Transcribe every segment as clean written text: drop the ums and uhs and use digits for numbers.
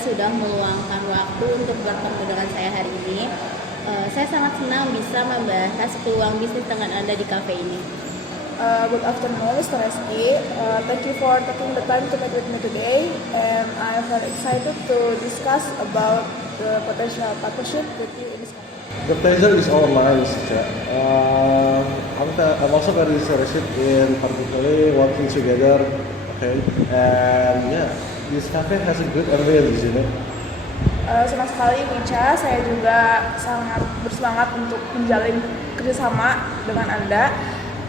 sudah meluangkan waktu untuk bertemu dengan saya hari ini. Saya sangat senang bisa membahas peluang bisnis dengan Anda di kafe ini. Good afternoon, Mr. Reski. Thank you for taking the time to meet with me today, and I am very excited to discuss about the potential partnership with you in this company. The pleasure is all mine, Mr. Chair. I'm also very interested in particularly working together, okay? And yeah, this cafe has a good ambience, you know. Senang sekali, Micha. Saya juga sangat bersemangat untuk menjalin kerjasama dengan Anda.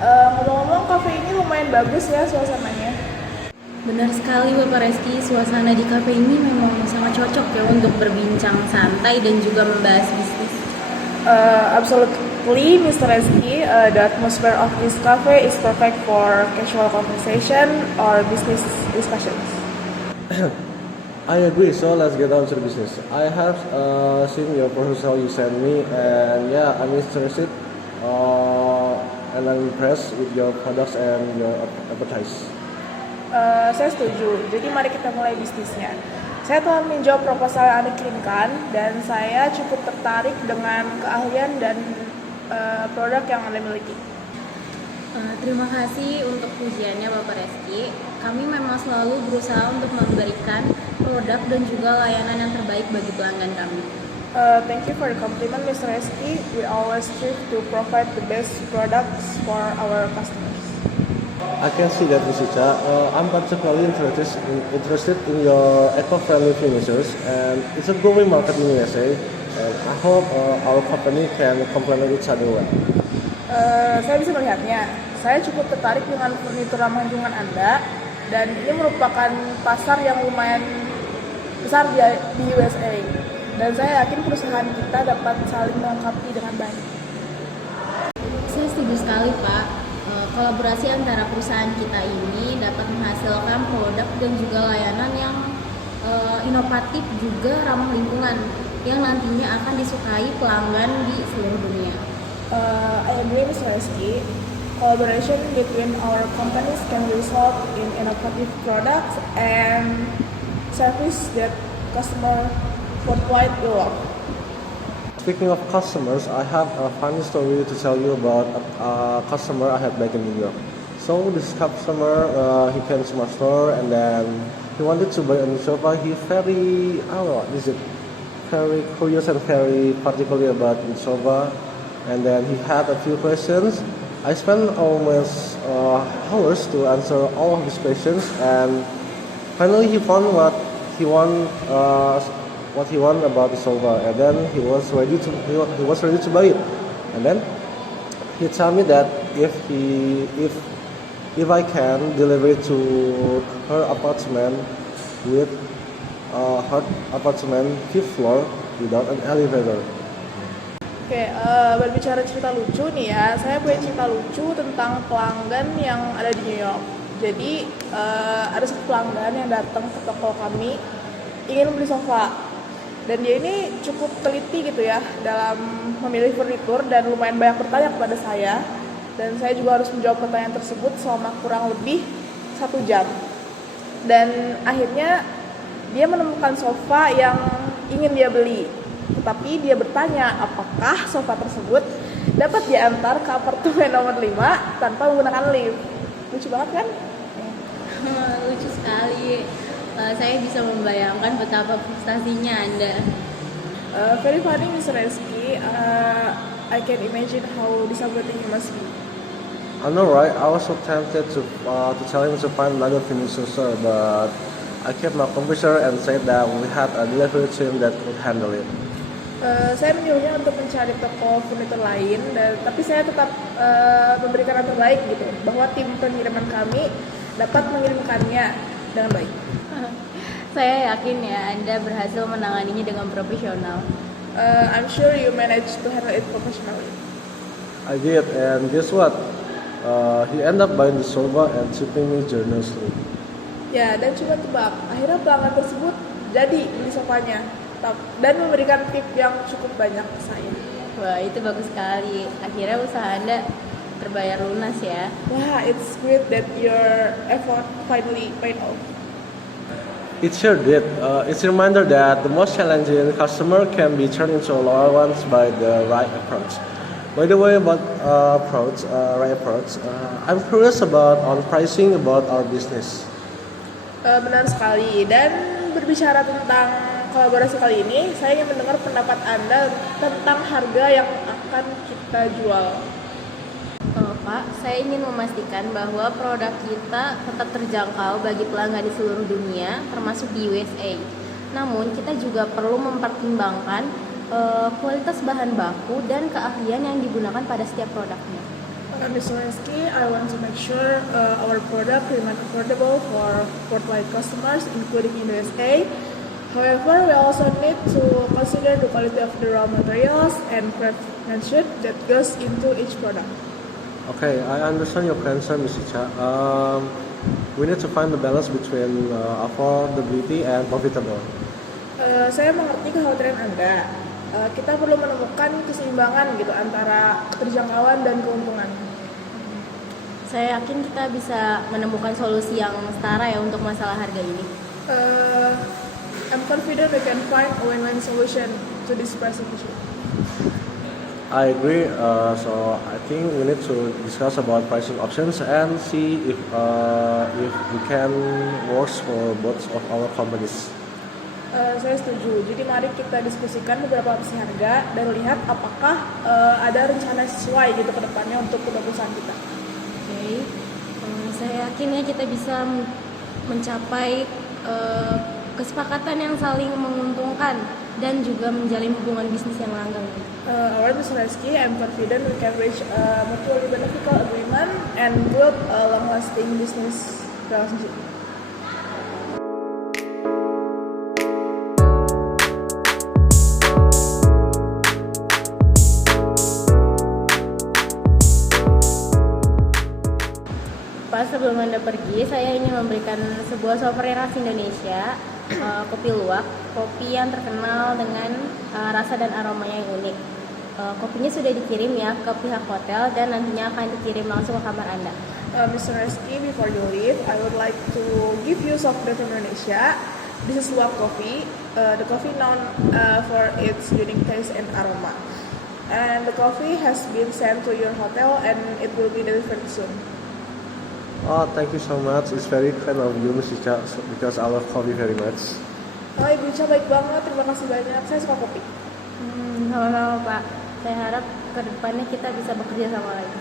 Ngomong-ngomong, kafe ini lumayan bagus ya suasananya. Benar sekali Bapak Reski, suasana di kafe ini memang sangat cocok ya untuk berbincang santai dan juga membahas bisnis. Absolutely, Mr. Reski. The atmosphere of this cafe is perfect for casual conversation or business discussions. I agree, so let's get down to the business. I have seen your proposal you sent me, and yeah, I'm interested and I'm impressed with your products and your advertise. Saya setuju, jadi mari kita mulai bisnisnya. Saya telah meninjau proposal yang Anda kirimkan, dan saya cukup tertarik dengan keahlian dan produk yang Anda miliki. Terima kasih untuk pujiannya Bapak Reski. Kami memang selalu berusaha untuk memberikan produk dan juga layanan yang terbaik bagi pelanggan kami. Thank you for the compliment, Mr. Reski. We always strive to provide the best products for our customers. I can see that, Mr. Cha. I'm particularly interested in your eco-friendly finishers, and it's a growing market in USA. And I hope our company can complement each other well. Saya bisa melihatnya. Saya cukup tertarik dengan furnitur ramah lingkungan Anda, dan ini merupakan pasar yang lumayan besar di USA. Dan saya yakin perusahaan kita dapat saling melengkapi dengan baik. Saya setuju sekali Pak. Kolaborasi antara perusahaan kita ini dapat menghasilkan produk dan juga layanan yang inovatif juga ramah lingkungan yang nantinya akan disukai pelanggan di seluruh dunia. I agree, Mr. Reski. Collaboration between our companies can result in innovative products and service that customer worldwide will love. Speaking of customers, I have a funny story to tell you about a customer I had back in New York. So this customer, he came to my store and then he wanted to buy a new sofa. He very, I don't know, very curious and very particular about the sofa. And then he had a few questions. I spent almost hours to answer all of his questions, and finally he found what he wanted about the sofa, and then he was ready to buy it. And then he told me that if I can deliver it to her apartment with her apartment 5th floor without an elevator. Oke, berbicara cerita lucu nih ya, saya punya cerita lucu tentang pelanggan yang ada di New York. Jadi ada satu pelanggan yang datang ke toko kami ingin membeli sofa, dan dia ini cukup teliti gitu ya dalam memilih furnitur dan lumayan banyak bertanya kepada saya, dan saya juga harus menjawab pertanyaan tersebut selama kurang lebih 1 jam. Dan akhirnya dia menemukan sofa yang ingin dia beli. Tetapi dia bertanya apakah sofa tersebut dapat diantar ke apartemen nomor 5 tanpa menggunakan lift. Lucu banget kan? Lucu sekali. Saya bisa membayangkan betapa frustasinya Anda. Very funny, Mr. Reski. I can imagine how disappointing you must be. I know, right? I was so tempted to tell him to find another finisher, but I kept my composure and said that we had a delivery team that could handle it. Saya menyuruhnya untuk mencari toko furnitur lain, tapi saya tetap memberikan yang terbaik gitu, bahwa tim pengiriman kami dapat mengirimkannya dengan baik. Saya yakin ya Anda berhasil menanganinya dengan profesional. I'm sure you managed to handle it professionally. I did, and guess what? He ended up buying the sofa and tipping me generously. Ya, dan coba tebak, akhirnya pelanggan tersebut jadi beli sofanya dan memberikan tip yang cukup banyak ke saya. Wah, itu bagus sekali. Akhirnya usaha Anda terbayar lunas ya. Wah, it's great that your effort finally paid off. It sure did. It's a reminder that the most challenging customer can be turned into loyal ones by the right approach. By the way, about right approach, I'm curious about on pricing about our business. Benar sekali. Dan berbicara tentang kolaborasi kali ini, saya ingin mendengar pendapat Anda tentang harga yang akan kita jual. Pak, saya ingin memastikan bahwa produk kita tetap terjangkau bagi pelanggan di seluruh dunia, termasuk di USA. Namun, kita juga perlu mempertimbangkan kualitas bahan baku dan keahlian yang digunakan pada setiap produknya. Mr. Reski, I want to make sure our product remain affordable for worldwide customers, including in the USA. However, we also need to consider the quality of the raw materials and craftsmanship that goes into each product. Okay, I understand your concern, Mr. Cha. We need to find the balance between affordability and profitable. Saya mengerti kekhawatiran Anda. Kita perlu menemukan keseimbangan gitu antara keterjangkauan dan keuntungan. Saya yakin kita bisa menemukan solusi yang setara ya untuk masalah harga ini. I'm confident we can find a win-win solution to this pricing issue. I agree. So I think we need to discuss about pricing options and see if we can work for both of our companies. Saya setuju. Jadi mari kita diskusikan beberapa opsi harga dan lihat apakah ada rencana sesuai gitu ke depannya untuk kedua perusahaan kita. Oke, saya yakin ya kita bisa mencapai kesepakatan yang saling menguntungkan dan juga menjalin hubungan bisnis yang langgeng. Our Mr. Reski, I'm confident we can reach a mutually beneficial agreement and build a long-lasting business relationship. Pak, sebelum Anda pergi, saya ingin memberikan sebuah souvenir khas Indonesia, kopi luwak, kopi yang terkenal dengan rasa dan aromanya yang unik. Kopinya sudah dikirim ya ke pihak hotel dan nantinya akan dikirim langsung ke kamar Anda. Mr. Reski, before you leave, I would like to give you souvenir from Indonesia. This is luwak coffee, the coffee known for its unique taste and aroma. And the coffee has been sent to your hotel and it will be delivered soon. Oh, thank you so much. It's very kind of you, Mr. Cha, because I love coffee very much. Oh, Ibu Cha baik banget, terima kasih banyak. Saya suka kopi. Sama-sama Pak. Saya harap ke depannya kita bisa bekerja sama lagi.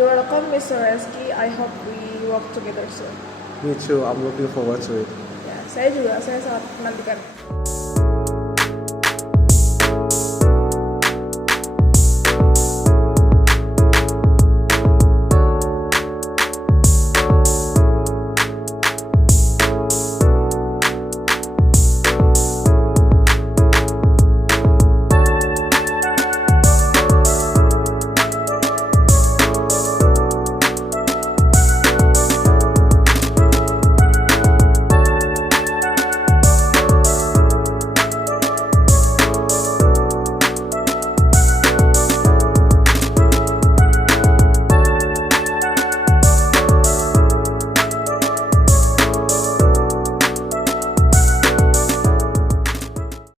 You're welcome, Mr. Reski. I hope we work together soon. Me too. I'm looking forward to it. Ya, saya juga. Saya sangat menantikan.